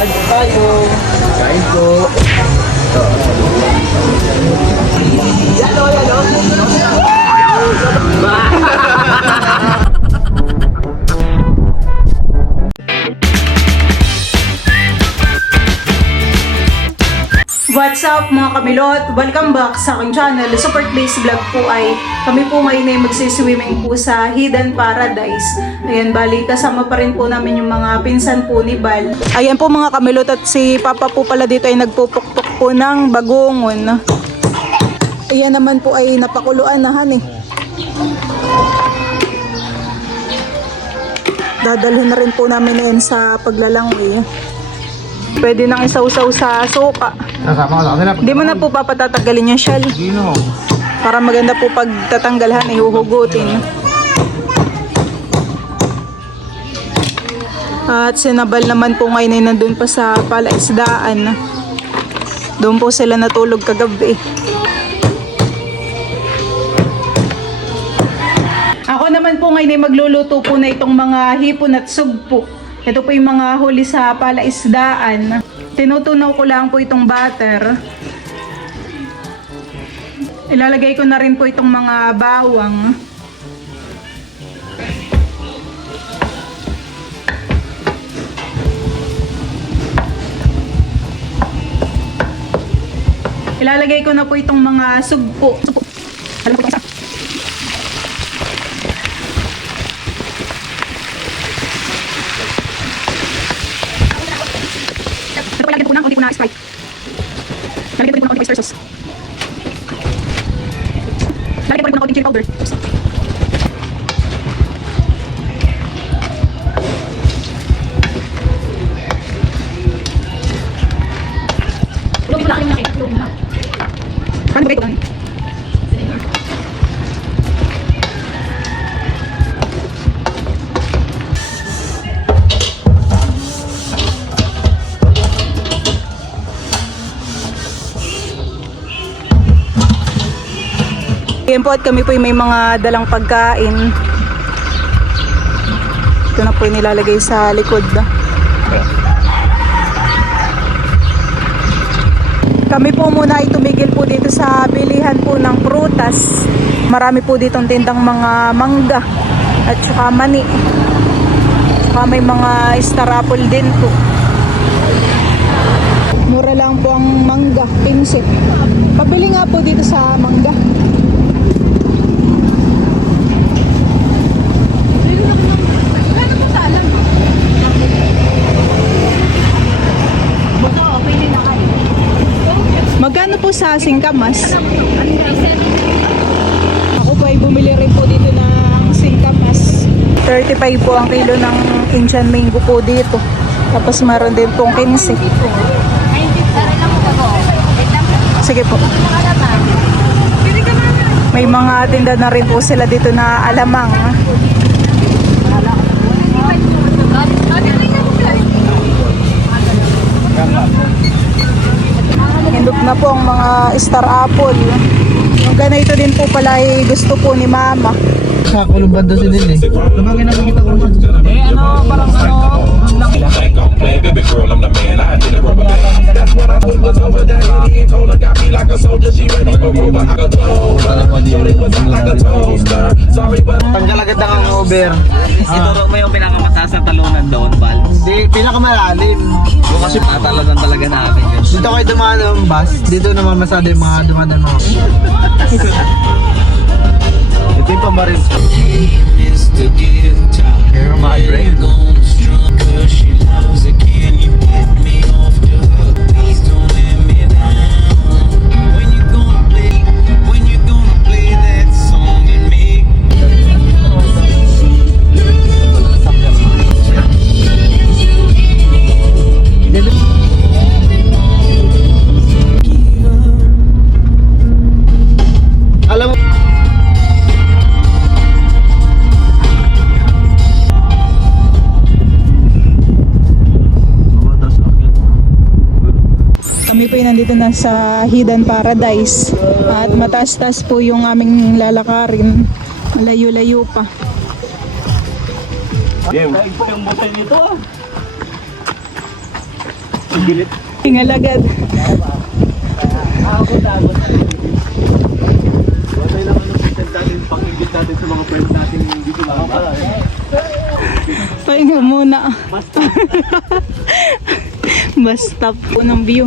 Kain po tayo. Kain po. What's up mga kamilot? Welcome back sa aking channel. Support Base Vlog po ay kami po ngayon ay magsiswimming po sa Hidden Paradise. Ayan, bali kasama pa rin po namin yung mga pinsan po ni Bal. Ayan po mga kamilot, at si Papa po pala dito ay nagpupuktok po ng bagongon. Ayan naman po ay napakuluan na han eh. Dadalhin na rin po namin yan sa paglalangoy. Pwede nang isausaw sa suka. Nasama ka sa kanila. Hindi mo na po papatatagalin yung shell. Hindi na. Para maganda po pag tatanggalhan, ihuhugutin. At sinabal naman po ngayon ay nandun pa sa palaisdaan. Doon po sila natulog kagabi. Ako naman po ngayon ay magluluto po na itong mga hipon at sugpo. Ito po yung mga huli sa palaisdaan. Tinutunaw ko lang po itong butter. Ilalagay ko na rin po itong mga bawang. Ilalagay ko na po itong mga sugpo. Alam po isa. Lagyan po ng konti po na Sprite. Lagyan po ng konti oyster sauce. Lagyan po ng konti chili powder. Tulog mo lang yung laki. Tulog mo lang. Paano ba ito lang? Ayan po, at kami po may mga dalang pagkain. Ito na po yung nilalagay sa likod. Kami po muna ay tumigil po dito sa bilihan po ng prutas. Marami po ditong tindang mga mangga at saka mani. Saka may mga star apple din po. Mura lang po ang mangga, 15. Pabili nga po dito sa mangga. Magkano po sa singkamas? Ako po ay bumili rin po dito ng singkamas. 35 po ang kilo ng Indian mango po dito. Tapos meron din pong 15. Sige po. May mga tinda na rin po sila dito na alamang. Hindot na po ang mga star apple. Yung ganito din po pala ay gusto po ni Mama. Sa kulong banda si Nil eh. Ano ba ginagakita ko naman? Ano, parang Baby girl, I'm the man. I did a rubber band. That's what I put was over there. He told her, got me like a soldier. She ready for over. I got told her. Shorty was hot like a toaster. Sorry, but tanggal agad ang hangover. Ituro mo yung pinakamataas na talunan doon, Val. Hindi, pinakamalalim. Kasi talunan talaga namin yun. Dito kayo dumaan ng bus. Dito naman masada yung mga dumaan ng mga. Ito yung pambarin. Here, my drink. Alam mo, Kami po ay nandito na sa Hidden Paradise. At mataas-taas po yung aming lalakarin. Malayo-layo pa. Yung butay nito ah. Ingalagad. Pahinga muna. Basta po ng view.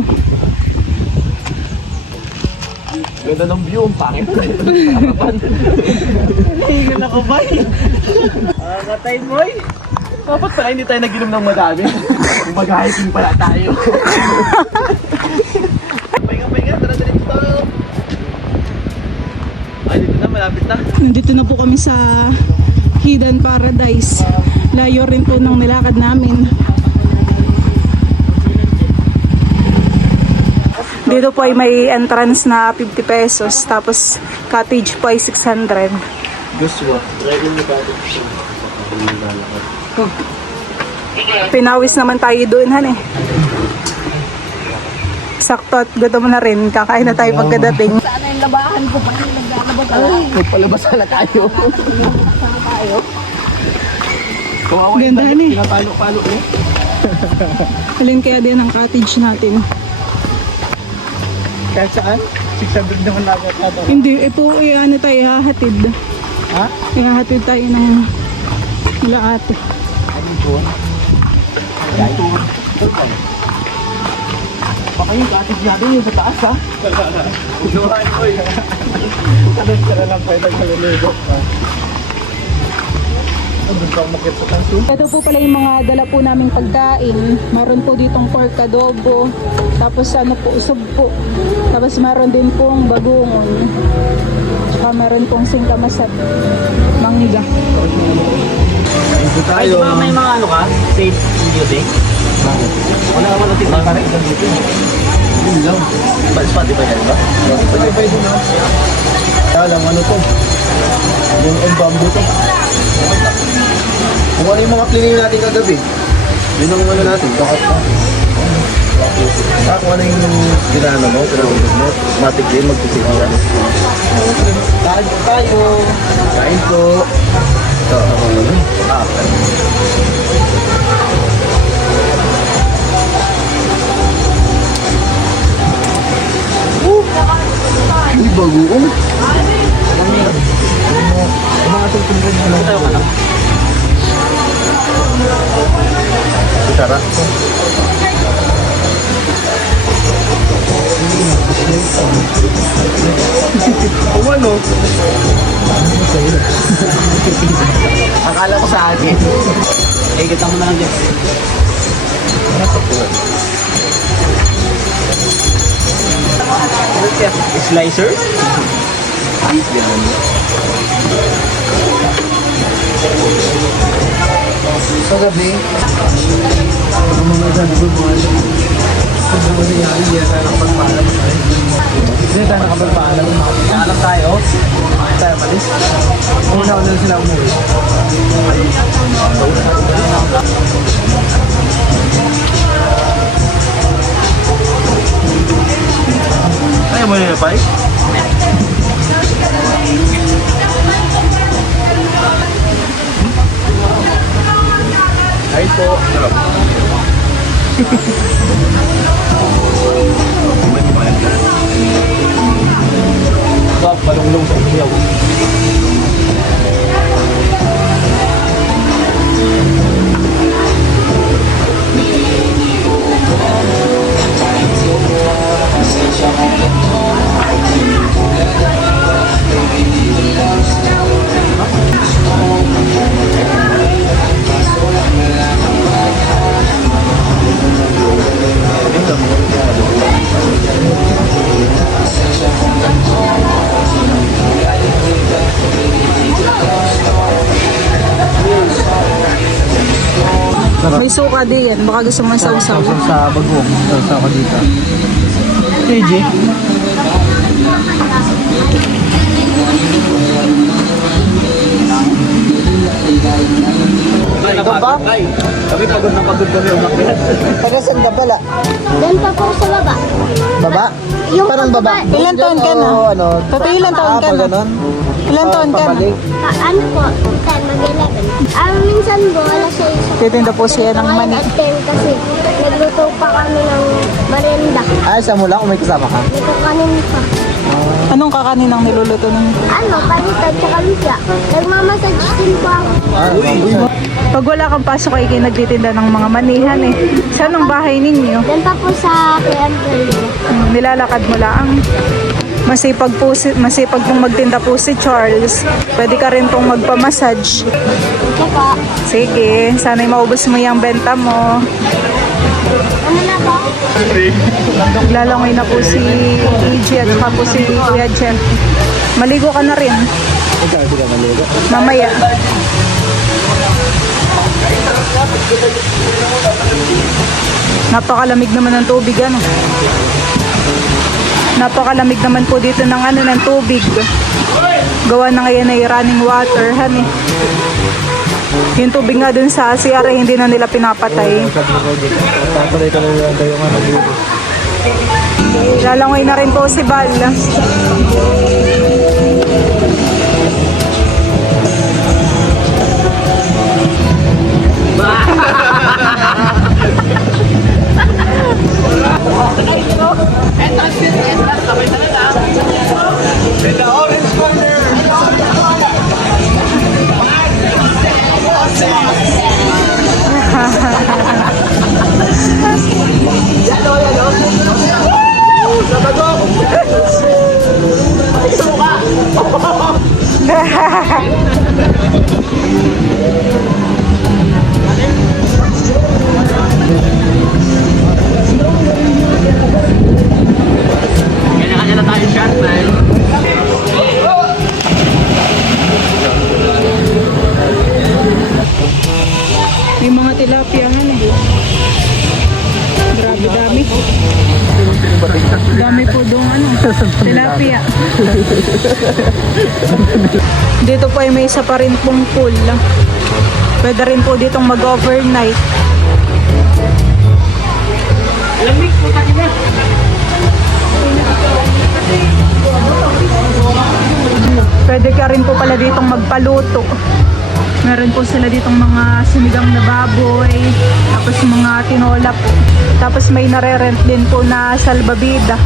Ganda ng view, ang pangit. Hingan ako ba? Katay mo eh. Dapat pala hindi tayo naginom ng madami. Kung mag-hiking pala tayo. Pahinga, tara dito. Ay, dito na, malapit na. Nandito na po kami sa Hidden Paradise. Layo rin po ng nilakad namin. Dito po ay may entrance na 50 pesos. Tapos cottage po ay 600. Gusto mo. Pinawis naman tayo doon, han eh. Sakto at gutom na rin. Kakain na tayo pagkadating. Palabas na tayo. Ganda han eh. Pinapalo-palo eh. Alin kaya din ang cottage natin? Kahit saan? 600 naman agad ata. Hindi, ito ano tayo, ihahatid. Ha? Ihahatid tayo ng nila ate. Baka yung cottage natin yung sa taas ha? Unuhan mo eh. Anong sila lang pwede kaliligo? Doon ka umakit sa tanso? Ito po pala yung mga dala po naming pagkain. Meron po ditong pork adobo. Tapos ano po, usog po. Tapos meron din pong bagungon. Tsaka meron pong singkamas at mangga. Ay, di ba may mga ano ka? Safe music? Wala ka mga tipan pa rin? Yun lang. Spotify ka ba? Spotify din ha? Kaya lang ano to? Yung bamboo to. Kung ano yung mga cleaning natin kagabi, yun ang ano natin, bakat pa. Kung ano yung ginano mo, pinagulog mo, matik din, magpipigil ka. Kain po tayo. Kain po. Ito, ako naman. Uy, bagoong. Mga tutulog mo lang. Sarap. Oh, ano? Akala ko sa akin. Eh, kita mo na lang dyan. Slicer? Pagabi, ang mga sabi ko kung ano nangyari, hindi tayo nakapagpaalam. Hindi tayo nakapagpaalam. Alam tayo. Tayo palis. Una ko na sila umuwi. Ayaw mo nila, Pai? Ay po. Wag, balong-long sa iyaw. May suka din yan. Baka gusto mo sausaw. Sa bagong. Sa ako dito. KJ. Ay, napagod. Ay, kami pagod na pagod kami umakyat. Taga saan ka pala? Doon pa po sa baba. Baba? Yung Parang baba? pagbaba, Ilan taon ka na? Oo, ano? Tati, ilan taon ka pag na? ganon? Ilan taon ka na? Pabalik. Ano po, 10, mag-11. Minsan po, alas 6. Titinda po siya ng mani. At 10 kasi nagluto pa kami ng Merienda. Ay, sa mula kung may kasama ka. May kukanin pa. Anong kakanin ang niluluto ninyo? Ano, panita tsaka lumpia. Nagmamassage din po ako. Pag wala kang pasok ay kayo nagtitinda ng mga manihan eh. Saan ang bahay ninyo? Doon pa po sa KML. Nilalakad mo lang. Masipag pong magtinda po si Charles. Pwede ka rin pong magpamassage. Tsaka, Sige, sana'y maubos mo yung benta mo. ano na ba? Lalangoy na po si EJ at saka po si Kuya Jeff. Maligo ka na rin. Ikaw, hindi ka maligo. Mamaya. Napakalamig naman ng tubig, ano? Napakalamig naman po dito ng tubig. Gawa na ngayon ay running water, han eh. Yung tubig nga dun sa CR ay hindi na nila pinapatay. Tatuloy ka lang yung dito. Lalangoy na rin po si Val. Kanya-kanya na tayo shot, man. Yung mga tilapia, han eh. Grabe dami. Dami po doon tilapia. Dito po ay may isa pa rin pong pool. Pwede rin po ditong mag-overnight. Lamig po tayo na. Pwede ka rin po pala ditong magpaluto. Meron po sila ditong mga sinigang na baboy, tapos mga tinola po. Tapos may nare-rent din po na salbabida.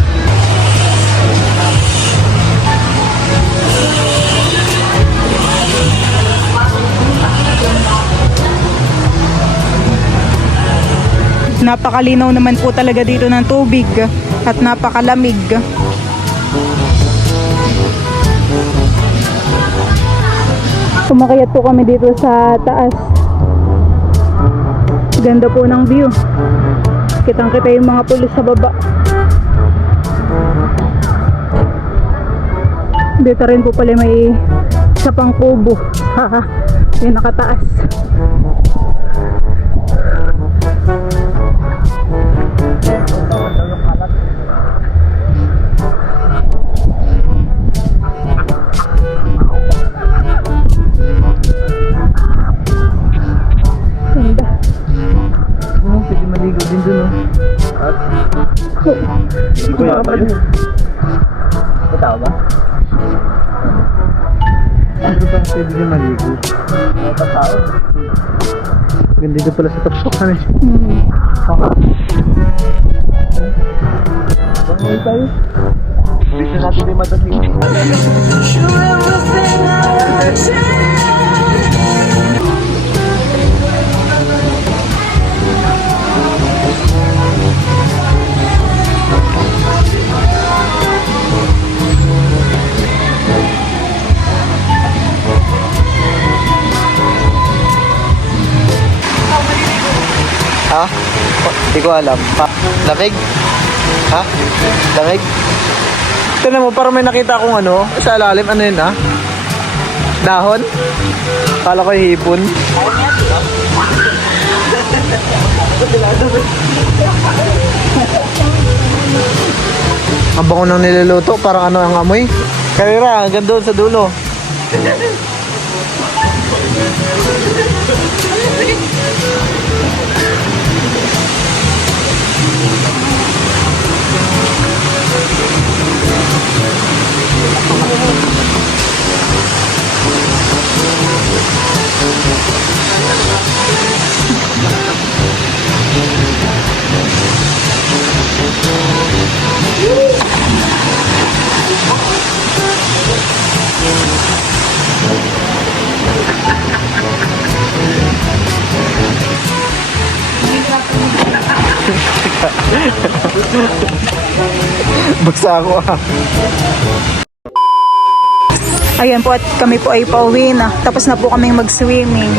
Napakalinaw naman po talaga dito ng tubig at napakalamig. Kumakayat po kami dito sa taas. Ganda po ng view. Kitang-kita yung mga pulis sa baba. Dito rin po pala may isa pang kubo. Yung nakataas. Ganda. Pwede maligo din dun, oh. Hindi ko yata yun. Matao ba? Ano ba pwede din maligo? Matao. Ganda dito pala sa tapukan eh. Bangay tayo. Dito natin may madaling. Ha? Hindi ko alam. Lamig? Ha? Lamig? Tignan mo, parang may nakita akong ano, sa ilalim, ano yun ha? Dahon? Kala ko yung hipon. Ang bango ng niluluto, parang ano ang amoy. Karira, hanggang doon sa dulo. Basta ako ah. Ayan po at kami po ay pauwi na. Tapos na po kaming mag-swimming.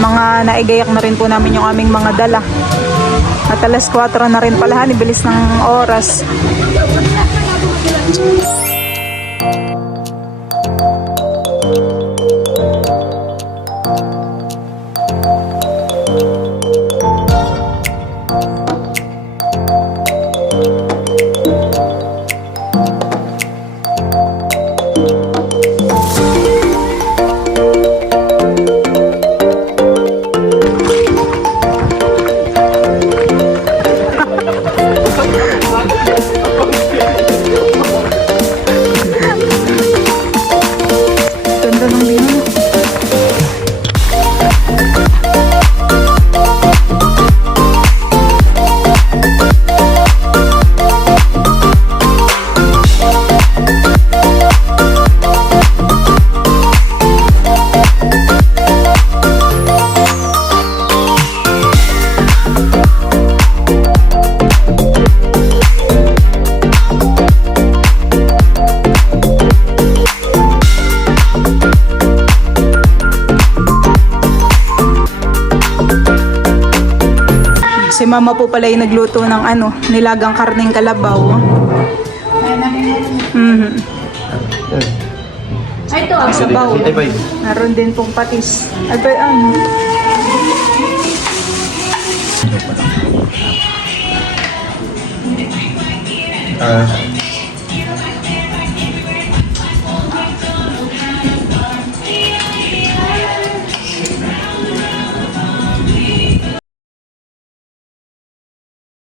Mga naigayak na rin po namin yung aming mga dala. At alas 4 na rin pala. Bilis ng oras. Ganda ng view. Si mama po pala yung nagluto ng nilagang karneng kalabaw. Mhm. Ito. Sabaw. Meron din pong patis. Ay ba,